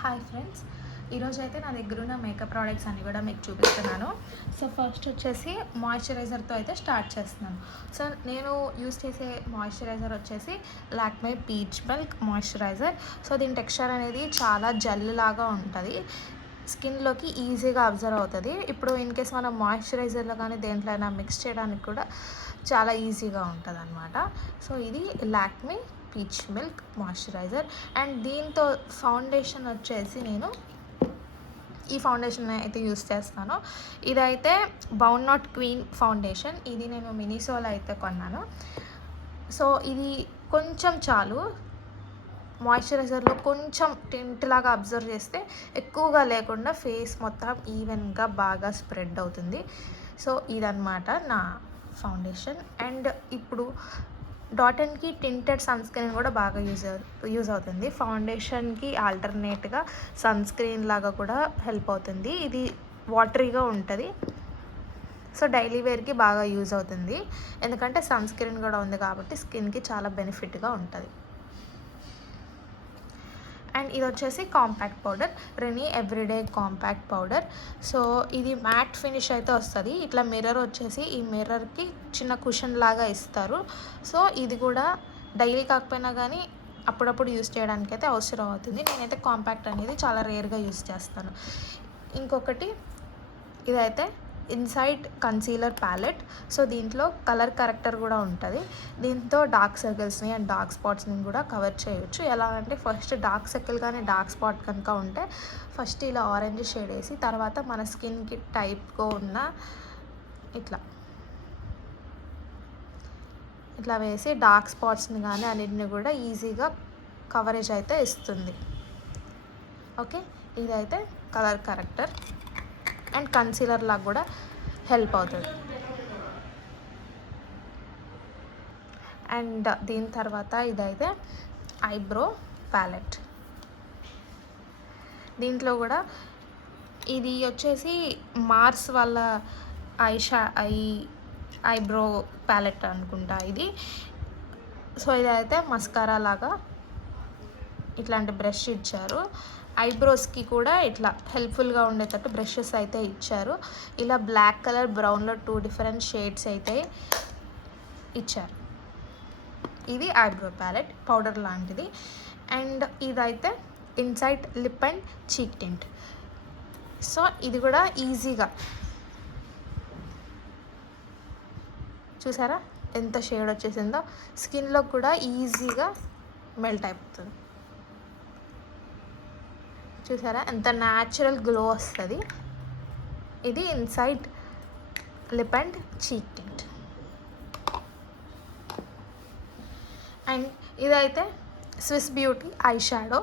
Hi friends, ఈరోజు అయితే నా దగ్గర ఉన్న మేకప్ ప్రోడక్ట్స్ అన్నీ కూడా మీకు చూపిస్తున్నాను. సో ఫస్ట్ వచ్చేసి మాయిశ్చరైజర్తో అయితే స్టార్ట్ చేస్తున్నాను. సో నేను యూస్ చేసే మాయిశ్చరైజర్ వచ్చేసి Lakme peach milk moisturiser. So దీని టెక్స్చర్ అనేది చాలా జెల్ లాగా ఉంటుంది, స్కిన్లోకి ఈజీగా అబ్జర్వ్ అవుతుంది. ఇప్పుడు ఇన్ కేస్ మనం మాయిశ్చరైజర్లో కానీ దేంట్లో అయినా మిక్స్ చేయడానికి కూడా చాలా ఈజీగా ఉంటుంది అనమాట. సో ఇది Lakme peach milk moisturiser. And దీంతో ఫౌండేషన్ వచ్చేసి నేను ఈ ఫౌండేషన్ అయితే యూస్ చేస్తాను. ఇదైతే బౌన్ నాట్ క్వీన్ ఫౌండేషన్. ఇది నేను మినిసోలో అయితే కొన్నాను. సో ఇది కొంచెం చాలు, మాయిశ్చరైజర్లో కొంచెం టింట్ లాగా అబ్జర్వ్ చేస్తే ఎక్కువగా లేకుండా ఫేస్ మొత్తం ఈవెన్గా బాగా స్ప్రెడ్ అవుతుంది. సో ఇదన్నమాట నా ఫౌండేషన్. అండ్ ఇప్పుడు డాటన్కి టింటెడ్ సన్ స్క్రీన్ కూడా బాగా యూజ్ అవుతుంది. ఫౌండేషన్కి ఆల్టర్నేట్గా సన్ స్క్రీన్ లాగా కూడా హెల్ప్ అవుతుంది. ఇది వాటరీగా ఉంటుంది, సో డైలీ వేర్కి బాగా యూజ్ అవుతుంది. ఎందుకంటే సన్ స్క్రీన్ కూడా ఉంది కాబట్టి స్కిన్కి చాలా బెనిఫిట్గా ఉంటుంది. అండ్ ఇది వచ్చేసి compact powder, rainy everyday compact powder. So ఇది మ్యాట్ ఫినిష్ అయితే వస్తుంది. ఇట్లా మిర్రర్ వచ్చేసి ఈ మిర్రర్కి చిన్న కుషన్ లాగా ఇస్తారు. సో ఇది కూడా డైలీ కాకపోయినా కానీ అప్పుడప్పుడు యూస్ చేయడానికి అయితే అవసరం అవుతుంది. నేనైతే కాంపాక్ట్ అనేది చాలా రేర్గా యూస్ చేస్తాను. ఇంకొకటి ఇదైతే ఇన్సైడ్ కన్సీలర్ ప్యాలెట్. సో దీంట్లో కలర్ కరెక్టర్ కూడా ఉంటుంది. దీంతో డార్క్ సర్కిల్స్ని అండ్ డార్క్ స్పాట్స్ని కూడా కవర్ చేయొచ్చు. ఎలా అంటే ఫస్ట్ డార్క్ సర్కిల్ కానీ డార్క్ స్పాట్ కనుక ఉంటే ఫస్ట్ ఇలా ఆరెంజ్ షేడ్ వేసి తర్వాత మన స్కిన్కి టైప్గా ఉన్న ఇట్లా వేసి డార్క్ స్పాట్స్ని కానీ అన్నిటిని కూడా ఈజీగా కవరేజ్ అయితే ఇస్తుంది. ఓకే, ఇదైతే కలర్ కరెక్టర్ అండ్ కన్సీలర్ లాగా కూడా హెల్ప్ అవుతుంది. అండ్ దీని తర్వాత ఇదైతే ఐబ్రో ప్యాలెట్. దీంట్లో కూడా ఇది వచ్చేసి మార్స్ వాళ్ళ ఐబ్రో ప్యాలెట్ అనుకుంటా ఇది. సో ఇదైతే మస్కారా లాగా ఇట్లాంటి బ్రష్ ఇచ్చారు. ఐబ్రోస్కి కూడా ఇట్లా హెల్ప్ఫుల్గా ఉండేటట్టు బ్రషెస్ అయితే ఇచ్చారు. ఇలా బ్లాక్ కలర్ బ్రౌన్లో 2 డిఫరెంట్ షేడ్స్ అయితే ఇచ్చారు. ఇది ఐబ్రో ప్యాలెట్ పౌడర్ లాంటిది. అండ్ ఇదైతే inside lip and cheek tint. So ఇది కూడా ఈజీగా చూసారా ఎంత షేడ్ వచ్చేసిందో, స్కిన్లో కూడా ఈజీగా మెల్ట్ అయిపోతుంది. చూసారా ఎంత న్యాచురల్ గ్లో వస్తుంది. ఇది inside lip and cheek tint. And ఇదైతే స్విస్ బ్యూటీ ఐ షాడో.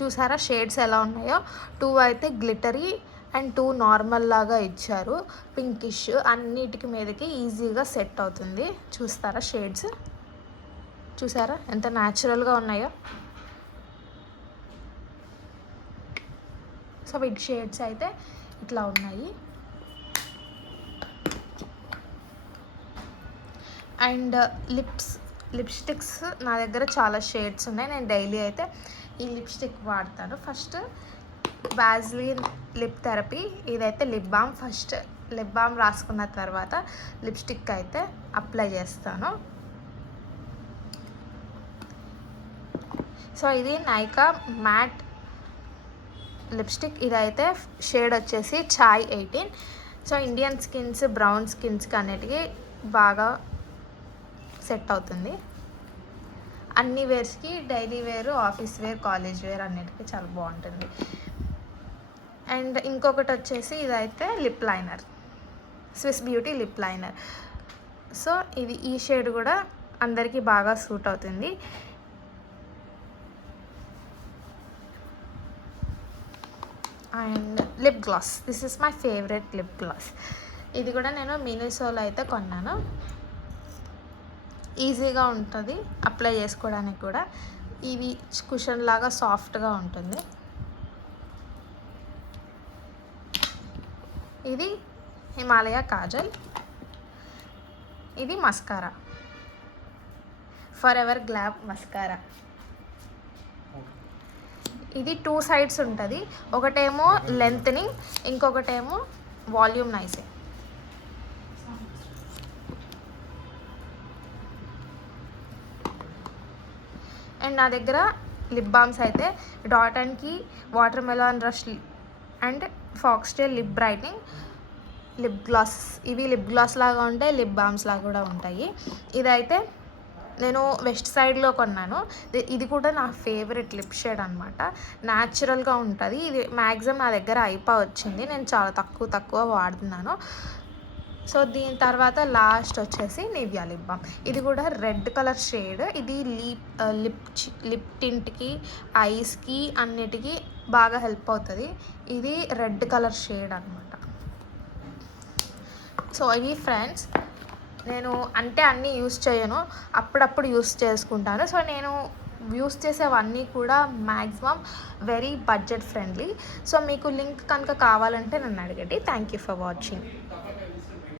చూసారా షేడ్స్ ఎలా ఉన్నాయో, 2 అయితే గ్లిటరీ అండ్ 2 నార్మల్ లాగా ఇచ్చారు. పింకిష్ అన్నిటికి మీదకి ఈజీగా సెట్ అవుతుంది. చూస్తారా షేడ్స్, చూసారా ఎంత న్యాచురల్గా ఉన్నాయో. సో వీటి షేడ్స్ అయితే ఇట్లా ఉన్నాయి. అండ్ లిప్స్టిక్స్ నా దగ్గర చాలా షేడ్స్ ఉన్నాయి. నేను డైలీ అయితే ఈ లిప్స్టిక్ వాడతాను. First Vaseline lip therapy. ఇదైతే lip balm. First lip balm రాసుకున్న తర్వాత లిప్స్టిక్ అయితే అప్లై చేస్తాను. సో ఇది నైకా మ్యాట్ లిప్స్టిక్. ఇదైతే షేడ్ వచ్చేసి Chai 18. So Indian skins, brown స్కిన్స్కి అన్నిటికీ బాగా సెట్ అవుతుంది. అన్ని వేర్స్కి, daily wear, office wear, college wear అన్నిటికీ చాలా బాగుంటుంది. అండ్ ఇంకొకటి వచ్చేసి ఇదైతే lip liner, Swiss beauty lip liner. So ఇది ఈ షేడ్ కూడా అందరికీ బాగా సూట్ అవుతుంది. And lip gloss, this is my favourite lip gloss. ఇది కూడా నేను మినిసోలో అయితే కొన్నాను. ఈజీగా ఉంటుంది అప్లై చేసుకోవడానికి కూడా. ఇది కుషన్ లాగా సాఫ్ట్గా ఉంటుంది. ఇది హిమాలయ కాజల్. ఇది mascara, for ever glam mascara. ఇది 2 సైడ్స్ ఉంటుంది. ఒకటేమో లెంత్నింగ్, ఇంకొకటేమో వాల్యూమ్ నైజింగ్. అండ్ నా దగ్గర లిప్ బామ్స్ అయితే Dot and Key, watermelon rush and foxtail lip brightening, lip gloss. ఇవి లిప్ గ్లాస్ లాగా ఉంటాయి, లిప్ బామ్స్ లాగా కూడా ఉంటాయి. ఇదైతే నేను వెస్ట్ సైడ్లో కొన్నాను. ఇది కూడా నా ఫేవరెట్ లిప్ షేడ్ అనమాట. న్యాచురల్గా ఉంటుంది. ఇది మ్యాక్సిమం నా దగ్గర వచ్చింది. నేను చాలా తక్కువ వాడుతున్నాను. సో దీని తర్వాత లాస్ట్ వచ్చేసి నివియా లిప్ బామ్. ఇది కూడా రెడ్ కలర్ షేడ్. ఇది లిప్ టింట్కి, ఐస్కి అన్నిటికీ బాగా హెల్ప్ అవుతుంది. ఇది రెడ్ కలర్ షేడ్ అనమాట. సో ఇవి ఫ్రెండ్స్, నేను అంటే అన్నీ యూస్ చేయను, అప్పుడప్పుడు యూస్ చేసుకుంటాను. సో నేను యూస్ చేసేవన్నీ కూడా maximum very budget friendly. So మీకు లింక్ కనుక కావాలంటే నన్ను అడగండి. Thank you for watching.